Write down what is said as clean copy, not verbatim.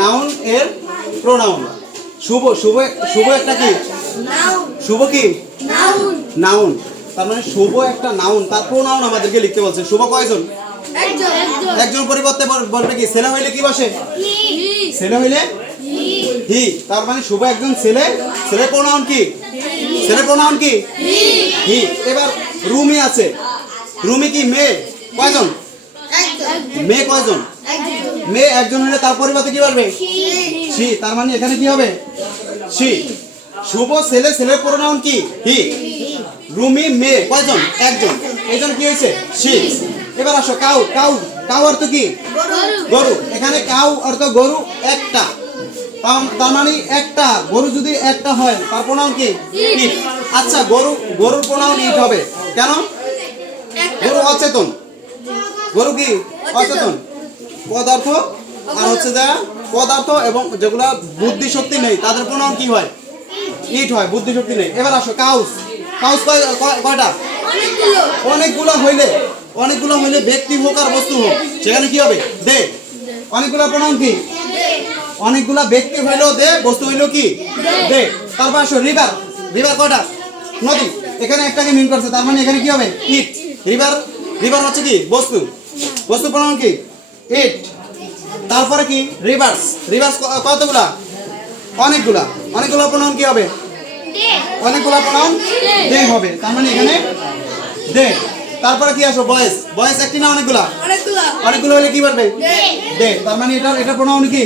Noun এর pronoun. শুভ শুভ শুভ একটা কি শুভ কি নাউন, তার মানে শুভ একটা নাউন, তার প্রোনাউন আমাদেরকে লিখতে বলছে। শুভ কয়জন? একজন পরিবর্তে বলবে কি ছেলে হইলে কি বসে? ছেলে হইলে হি, তার মানে শুভ একজন ছেলে, ছেলে প্রোনাউন কি? ছেলে প্রোনাউন কি? হি। এবার রুমি আছে, রুমি কি মেয়ে? কয়জন? মেয়ে কয়জন? মেয়ে একজন হলে তার পরিবর্তে কি বলবে? সি, তার মানে এখানে কি হবে? সি। শুভ ছেলে, ছেলের প্রোনাউন কি? হি। রুমি মেয়ে কয়জন? একজন, এই জন্য কি হয়েছে? সি। এবার আসো কাউ। কাউ কাউ অর্থ কি? গরু। এখানে কাউ অর্থ গরু একটা, তার মানে একটা গরু যদি একটা হয় তার প্রোনাউন কি? ইট। আচ্ছা, গরুর প্রোনাউন ইট হবে কেন? গরু অচেতন। গরু কি? অচেতন। পদার্থ আর হচ্ছে যে পদার্থ এবং যেগুলা বুদ্ধি শক্তি নেই তাদের প্রোনাউন কি হয়? ইট হয়, বুদ্ধি শক্তি নেই। এবার আসো কাউস। কাউস কয়টা? অনেকগুলো হইলে ব্যক্তি হোক আর বস্তু হোক সেখানে কি হবে? দে। অনেকগুলা প্রোনাউন কি? অনেকগুলা ব্যক্তি হইলেও দে, বস্তু হইলেও কি? দে। তারপর আসো রিভার। রিভার কয়টা? নদী। এখানে একটাকে মিন করছে, তার মানে এখানে কি হবে? ইট। রিভার, রিভার হচ্ছে কি? বস্তু। বস্তু প্রোনাউন কি? ইট। তারপরে কি? রিভার্স। রিভার্স কতগুলা? অনেকগুলা। অনেকগুলা প্রোনাউন কি হবে? অনেকগুলা প্রোনাউন দে হবে, তার মানে এখানে দে। তারপরে কি আসো? বয়েস। বয়েস একটি না অনেকগুলা? অনেকগুলো হলে কি বলবে? দে। তার মানে এটা প্রোনাউন কি?